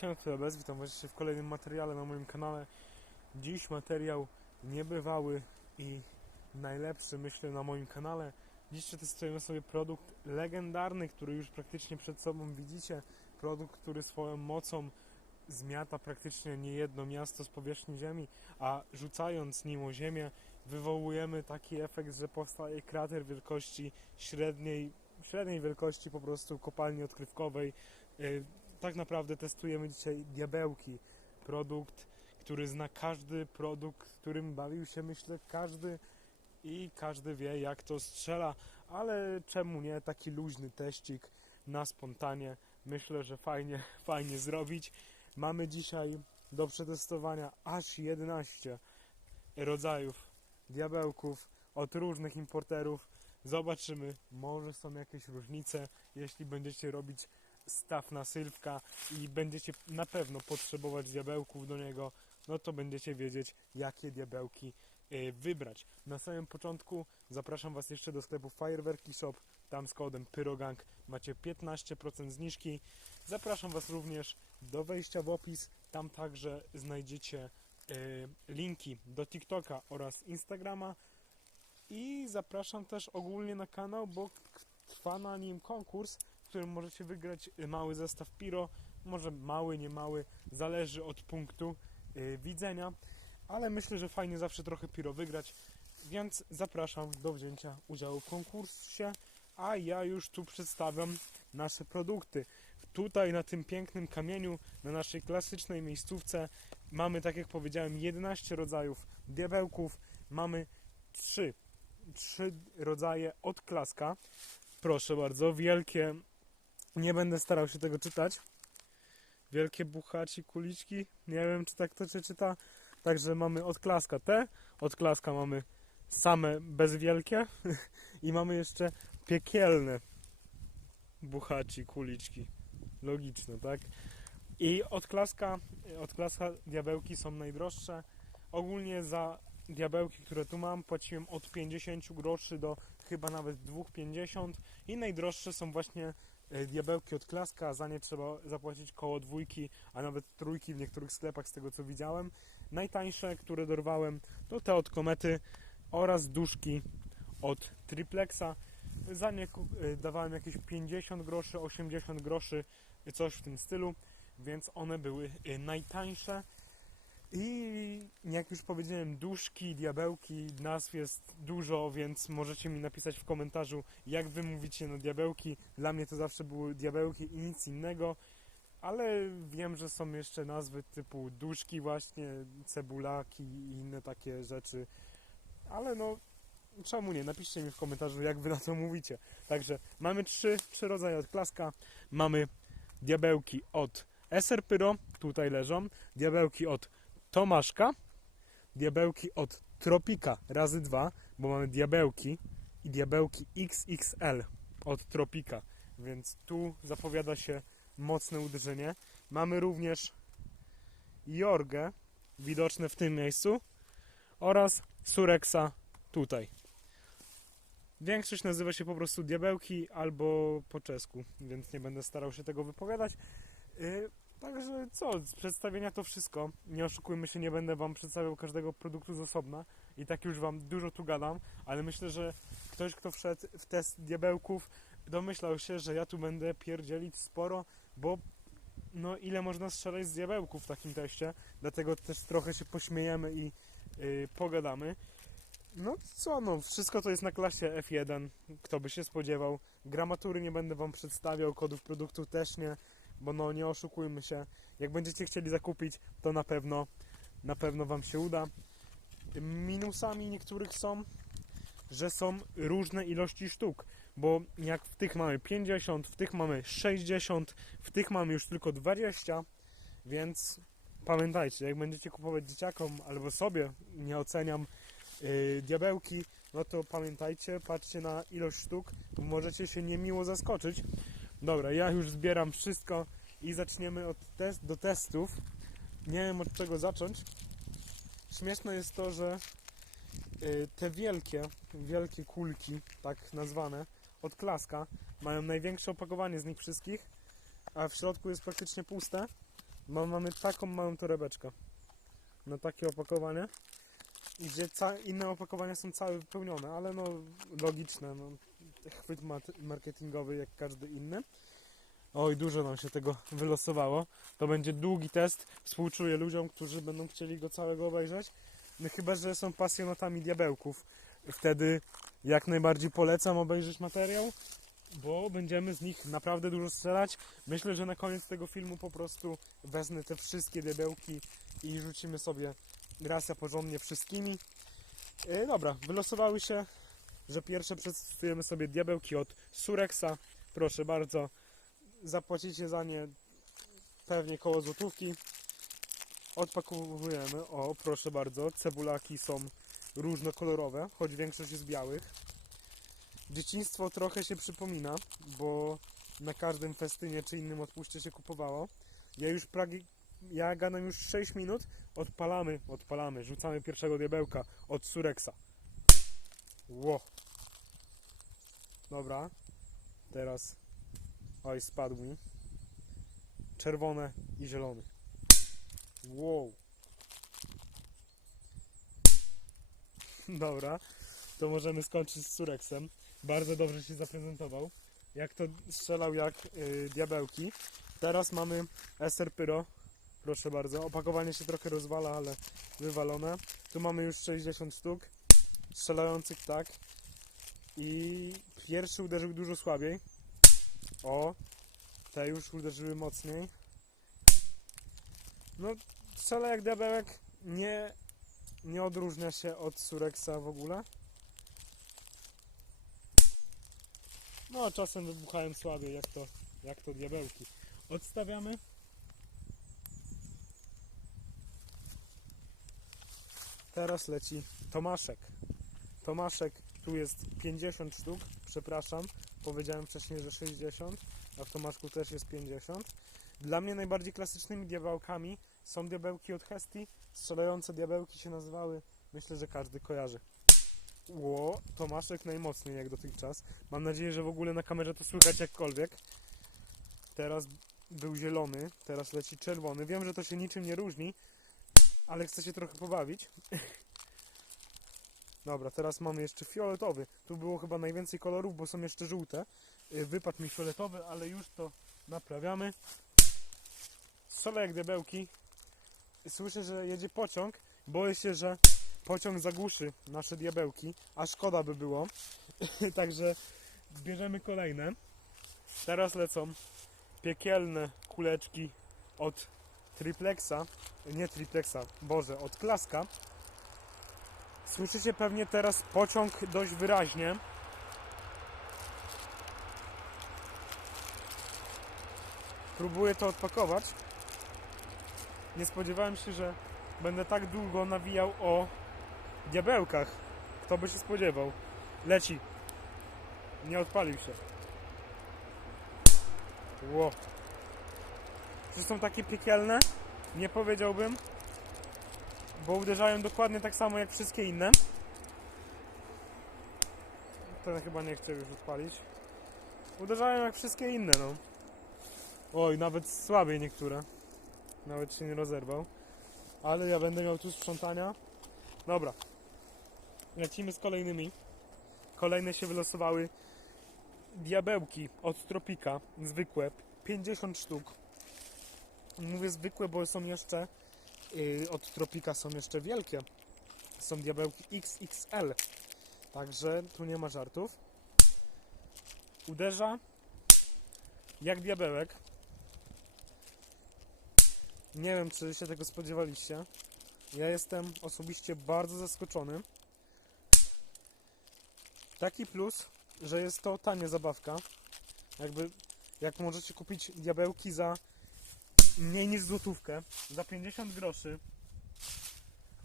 Siema, to bez, witam w kolejnym materiale na moim kanale. Dziś materiał niebywały i najlepszy, myślę, na moim kanale. Dziś przetestujemy sobie produkt legendarny, który już praktycznie przed sobą widzicie. Produkt, który swoją mocą zmiata praktycznie niejedno miasto z powierzchni ziemi, a rzucając nim o ziemię wywołujemy taki efekt, że powstaje krater wielkości średniej, średniej wielkości po prostu kopalni odkrywkowej. Tak naprawdę testujemy dzisiaj diabełki. Produkt, który zna każdy produkt, którym bawił się, myślę, każdy i każdy wie, jak to strzela, ale czemu nie taki luźny teścik na spontanie. Myślę, że fajnie, fajnie zrobić. Mamy dzisiaj do przetestowania aż 11 rodzajów diabełków od różnych importerów. Zobaczymy, może są jakieś różnice, jeśli będziecie robić staw na sylwka i będziecie na pewno potrzebować diabełków do niego, no to będziecie wiedzieć, jakie diabełki y, wybrać. Na samym początku zapraszam Was jeszcze do sklepu Fireworki Shop. Tam z kodem Pyrogang macie 15% zniżki. Zapraszam Was również do wejścia w opis. Tam także znajdziecie y, linki do TikToka oraz Instagrama. I zapraszam też ogólnie na kanał, bo trwa na nim konkurs, którym możecie wygrać y, mały zestaw Piro. Może mały, nie mały, zależy od punktu y, widzenia, ale myślę, że fajnie zawsze trochę Piro wygrać, więc zapraszam do wzięcia udziału w konkursie, a ja już tu przedstawiam nasze produkty. Tutaj na tym pięknym kamieniu, na naszej klasycznej miejscówce mamy, tak jak powiedziałem, 11 rodzajów diabełków, mamy 3, 3 rodzaje odklaska. Proszę bardzo, wielkie, nie będę starał się tego czytać. Wielkie buchaci, kuliczki, nie wiem czy tak to się czyta. Także mamy odklaska T, odklaska mamy same bezwielkie i mamy jeszcze piekielne buchaci, kuliczki. Logiczne, tak? I odklaska, odklaska diabełki są najdroższe. Ogólnie za diabełki, które tu mam, płaciłem od 50 groszy do chyba nawet 2,50 i najdroższe są właśnie diabełki od klaska, za nie trzeba zapłacić koło dwójki, a nawet trójki w niektórych sklepach z tego co widziałem. Najtańsze, które dorwałem, to te od komety oraz duszki od triplexa. Za nie e, dawałem jakieś 50 groszy, 80 groszy, coś w tym stylu, więc one były e, najtańsze. I jak już powiedziałem, duszki, diabełki, nazw jest dużo, więc możecie mi napisać w komentarzu, jak wy mówicie na diabełki. Dla mnie to zawsze były diabełki i nic innego, ale wiem, że są jeszcze nazwy typu duszki właśnie, cebulaki i inne takie rzeczy. Ale no, czemu nie? Napiszcie mi w komentarzu, jak wy na to mówicie. Także mamy trzy, trzy rodzaje odklaska. Mamy diabełki od SR Pyro, tutaj leżą. Diabełki od Tomaszka, diabełki od Tropika razy dwa, bo mamy diabełki i diabełki XXL od Tropika, więc tu zapowiada się mocne uderzenie. Mamy również Jorgę, widoczne w tym miejscu, oraz Surexa tutaj. Większość nazywa się po prostu diabełki albo po czesku, więc nie będę starał się tego wypowiadać. Także co, z przedstawienia to wszystko. Nie oszukujmy się, nie będę Wam przedstawiał każdego produktu z osobna i tak już Wam dużo tu gadam, ale myślę, że ktoś, kto wszedł w test diabełków, domyślał się, że ja tu będę pierdzielić sporo, bo no ile można strzelać z diabełków w takim teście, dlatego też trochę się pośmiejemy i yy, pogadamy. No co, no wszystko to jest na klasie F1, kto by się spodziewał. Gramatury nie będę Wam przedstawiał, kodów produktów też nie bo no nie oszukujmy się, jak będziecie chcieli zakupić, to na pewno na pewno wam się uda. Minusami niektórych są, że są różne ilości sztuk, bo jak w tych mamy 50, w tych mamy 60, w tych mamy już tylko 20, więc pamiętajcie, jak będziecie kupować dzieciakom albo sobie, nie oceniam yy, diabełki, no to pamiętajcie, patrzcie na ilość sztuk, możecie się niemiło zaskoczyć. Dobra, ja już zbieram wszystko i zaczniemy od do testów. Nie wiem od czego zacząć. Śmieszne jest to, że y, te wielkie, wielkie kulki, tak nazwane, od klaska, mają największe opakowanie z nich wszystkich, a w środku jest praktycznie puste, Ma, mamy taką małą torebeczkę na takie opakowanie. Gdzie inne opakowania są całe wypełnione, ale no logiczne, no, chwyt marketingowy jak każdy inny. Oj, dużo nam się tego wylosowało. To będzie długi test. Współczuję ludziom, którzy będą chcieli go całego obejrzeć. No chyba, że są pasjonatami diabełków. Wtedy jak najbardziej polecam obejrzeć materiał, bo będziemy z nich naprawdę dużo strzelać. Myślę, że na koniec tego filmu po prostu wezmę te wszystkie diabełki i rzucimy sobie raz ja porządnie wszystkimi. E, dobra, wylosowały się, że pierwsze przetestujemy sobie diabełki od Surexa. Proszę bardzo, zapłacicie za nie pewnie koło złotówki. Odpakowujemy, o proszę bardzo, cebulaki są różnokolorowe, choć większość jest białych. Dzieciństwo trochę się przypomina, bo na każdym festynie czy innym odpuście się kupowało. Ja już pragi, ja gadam już 6 minut, odpalamy, odpalamy, rzucamy pierwszego diabełka od Surexa. Ło. Dobra, teraz, oj spadł mi, czerwone i zielony. Wow. Dobra, to możemy skończyć z Surexem. Bardzo dobrze się zaprezentował. Jak to strzelał jak y, diabełki. Teraz mamy SR Pyro. Proszę bardzo. Opakowanie się trochę rozwala, ale wywalone. Tu mamy już 60 sztuk strzelających tak. I pierwszy uderzył dużo słabiej. O, te już uderzyły mocniej. No, strzela jak diabełek. Nie, nie odróżnia się od Surexa w ogóle. No, czasem wybuchają słabiej, jak to, jak to diabełki. Odstawiamy. Teraz leci Tomaszek. Tomaszek, tu jest 50 sztuk, przepraszam. Powiedziałem wcześniej, że 60, a w Tomaszku też jest 50. Dla mnie najbardziej klasycznymi diabełkami są diabełki od Hesti. Strzelające diabełki się nazywały, myślę, że każdy kojarzy. Ło, Tomaszek najmocniej jak dotychczas. Mam nadzieję, że w ogóle na kamerze to słychać jakkolwiek. Teraz był zielony, teraz leci czerwony. Wiem, że to się niczym nie różni, ale chcę się trochę pobawić. Dobra, teraz mamy jeszcze fioletowy. Tu było chyba najwięcej kolorów, bo są jeszcze żółte. Y, Wypadł mi fioletowy, ale już to naprawiamy. Strzelę jak diabełki. Słyszę, że jedzie pociąg. Boję się, że pociąg zagłuszy nasze diabełki, a szkoda by było. Także bierzemy kolejne. Teraz lecą piekielne kuleczki od triplexa. Nie triplexa, Boże, od klaska. Słyszycie pewnie teraz pociąg dość wyraźnie. Próbuję to odpakować. Nie spodziewałem się, że będę tak długo nawijał o diabełkach. Kto by się spodziewał? Leci. Nie odpalił się. Ło. Czy są takie piekielne? Nie powiedziałbym. Bo uderzają dokładnie tak samo jak wszystkie inne. Ten chyba nie chce już odpalić. Uderzają jak wszystkie inne, no. Oj, nawet słabiej niektóre. Nawet się nie rozerwał. Ale ja będę miał tu sprzątania. Dobra. Lecimy z kolejnymi. Kolejne się wylosowały diabełki od Tropika. Zwykłe. 50 sztuk. Mówię zwykłe, bo są jeszcze od Tropika są jeszcze wielkie. Są diabełki XXL. Także tu nie ma żartów. Uderza jak diabełek. Nie wiem, czy się tego spodziewaliście. Ja jestem osobiście bardzo zaskoczony. Taki plus, że jest to tania zabawka. Jakby, jak możecie kupić diabełki za mniej niż złotówkę, za 50 groszy.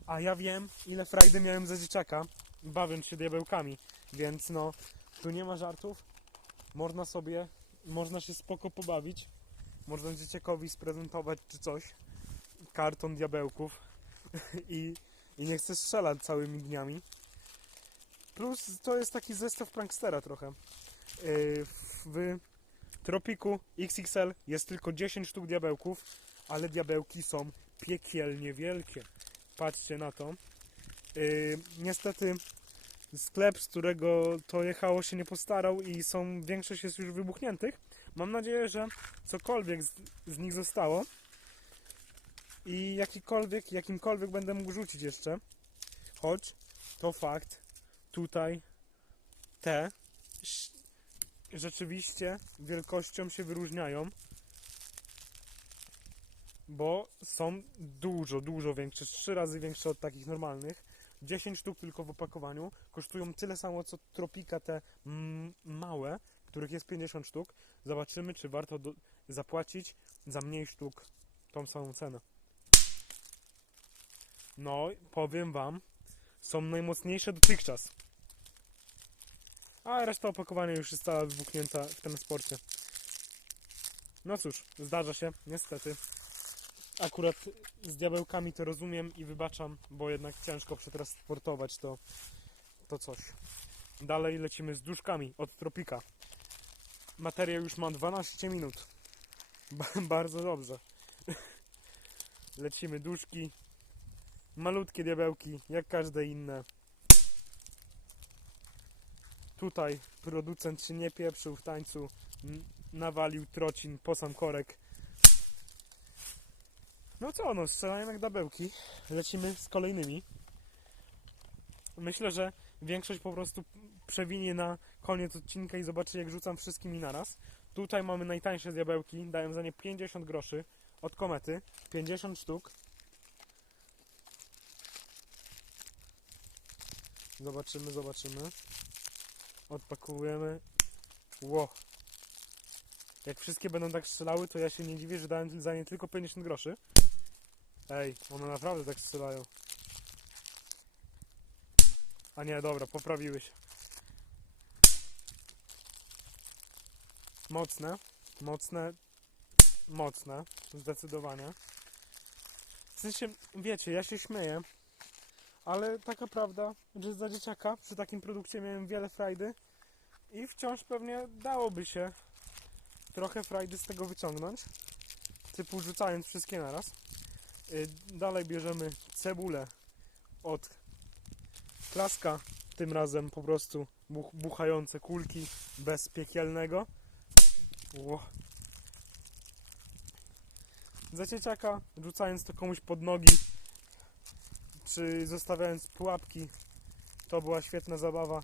A ja wiem, ile frajdy miałem za dzieciaka, bawiąc się diabełkami. Więc no, tu nie ma żartów. Można sobie, można się spoko pobawić. Można dzieciakowi sprezentować czy coś. Karton diabełków. I, I nie chcę strzelać całymi dniami. Plus to jest taki zestaw prankstera trochę. Yy, w Tropiku XXL jest tylko 10 sztuk diabełków, ale diabełki są piekielnie wielkie. Patrzcie na to. Yy, niestety sklep, z którego to jechało się nie postarał i są, większość jest już wybuchniętych. Mam nadzieję, że cokolwiek z, z nich zostało i jakikolwiek, jakimkolwiek będę mógł rzucić jeszcze. Choć to fakt, tutaj te rzeczywiście wielkością się wyróżniają, bo są dużo, dużo większe, trzy razy większe od takich normalnych. 10 sztuk tylko w opakowaniu. Kosztują tyle samo co Tropika te małe, których jest 50 sztuk. Zobaczymy, czy warto do, zapłacić za mniej sztuk tą samą cenę. No, powiem wam, są najmocniejsze dotychczas. A reszta opakowania już jest cała wybuchnięta w transporcie. No cóż, zdarza się, niestety. Akurat z diabełkami to rozumiem i wybaczam, bo jednak ciężko przetransportować to, to coś. Dalej lecimy z duszkami od Tropika. Materiał już ma 12 minut. Ba- bardzo dobrze. Lecimy duszki. Malutkie diabełki, jak każde inne. Tutaj producent się nie pieprzył w tańcu. Nawalił trocin po sam korek. No co, no strzelają jak diabełki. Lecimy z kolejnymi. Myślę, że większość po prostu przewinie na koniec odcinka i zobaczy jak rzucam wszystkimi naraz. Tutaj mamy najtańsze diabełki, dają za nie 50 groszy od komety, 50 sztuk. Zobaczymy, zobaczymy. Odpakujemy. Ło. Jak wszystkie będą tak strzelały, to ja się nie dziwię, że dałem za nie tylko 50 groszy. Ej, one naprawdę tak strzelają. A nie, dobra, poprawiły się. Mocne, mocne, mocne, zdecydowanie. W sensie, wiecie, ja się śmieję, ale taka prawda, że za dzieciaka przy takim produkcie miałem wiele frajdy i wciąż pewnie dałoby się trochę frajdy z tego wyciągnąć, typu rzucając wszystkie naraz. Y, Dalej bierzemy cebulę od klaska, tym razem po prostu buch, buchające kulki bez piekielnego. Ło. Za dzieciaka, rzucając to komuś pod nogi, czy zostawiając pułapki, to była świetna zabawa,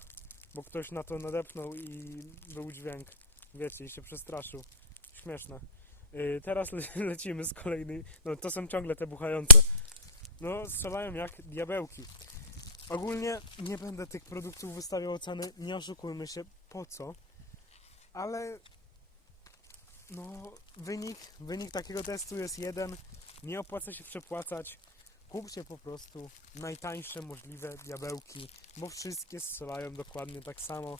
bo ktoś na to nadepnął i był dźwięk, wiecie, i się przestraszył. Śmieszne. Yy, teraz le lecimy z kolejnymi. No to są ciągle te buchające. No, strzelają jak diabełki. Ogólnie nie będę tych produktów wystawiał oceny, nie oszukujmy się, po co. Ale no, wynik, wynik takiego testu jest jeden. Nie opłaca się przepłacać. Kupcie po prostu najtańsze możliwe diabełki, bo wszystkie strzelają dokładnie tak samo.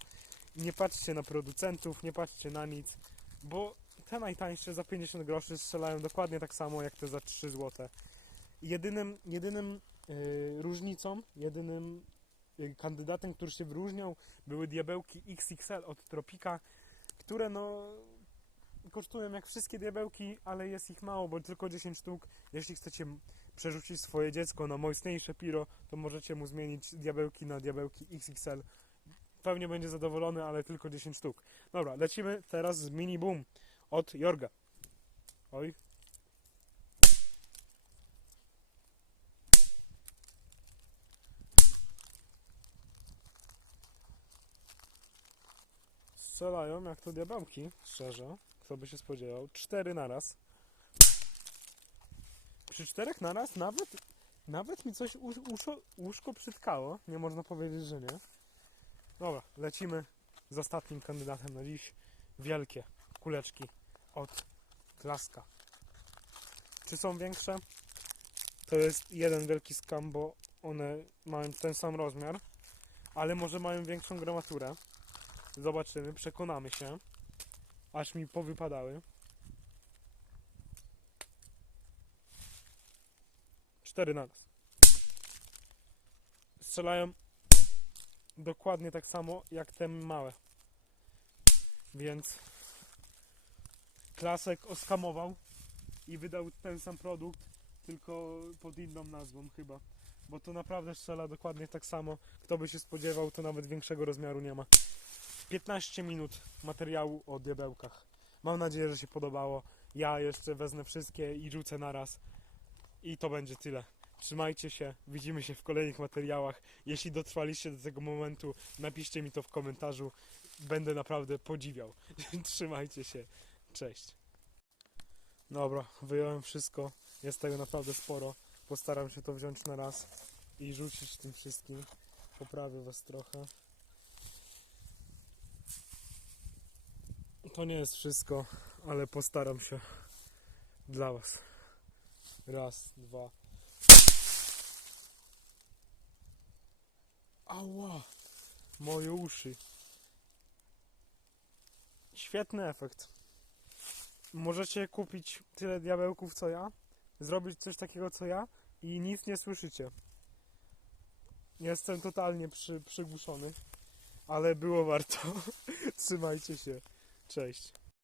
Nie patrzcie na producentów, nie patrzcie na nic, bo te najtańsze za 50 groszy strzelają dokładnie tak samo jak te za 3 zł. Jedynym, jedynym yy, różnicą, jedynym yy, kandydatem, który się wyróżniał, były diabełki XXL od Tropika, które no kosztują jak wszystkie diabełki, ale jest ich mało, bo tylko 10 sztuk. Jeśli chcecie przerzucić swoje dziecko na mocniejsze piro, to możecie mu zmienić diabełki na diabełki XXL. Pewnie będzie zadowolony, ale tylko 10 sztuk. Dobra, lecimy teraz z Mini Boom od Jorga. Oj. Strzelają jak to diabełki, szczerze. Kto by się spodziewał. Cztery naraz. Przy czterech naraz nawet, nawet mi coś usz, uszo, łóżko przytkało. Nie można powiedzieć, że nie. Dobra, lecimy z ostatnim kandydatem na dziś. Wielkie kuleczki od Klaska. Czy są większe? To jest jeden wielki skam, bo one mają ten sam rozmiar, ale może mają większą gramaturę. Zobaczymy, przekonamy się. Aż mi powypadały. Cztery na raz. Strzelają dokładnie tak samo jak te małe. Więc Klasek oskamował i wydał ten sam produkt, tylko pod inną nazwą chyba. Bo to naprawdę strzela dokładnie tak samo. Kto by się spodziewał, to nawet większego rozmiaru nie ma. 15 minut materiału o diabełkach. Mam nadzieję, że się podobało. Ja jeszcze wezmę wszystkie i rzucę naraz. I to będzie tyle. Trzymajcie się, widzimy się w kolejnych materiałach. Jeśli dotrwaliście do tego momentu, napiszcie mi to w komentarzu. Będę naprawdę podziwiał. Trzymajcie się. Cześć. Dobra, wyjąłem wszystko. Jest tego naprawdę sporo. Postaram się to wziąć na raz i rzucić tym wszystkim. Poprawię was trochę. To nie jest wszystko, ale postaram się dla was. Raz, dwa. Ała! Moje uszy. Świetny efekt. Możecie kupić tyle diabełków co ja, zrobić coś takiego co ja i nic nie słyszycie. Jestem totalnie przy, przygłuszony, ale było warto. Trzymajcie się. Cześć.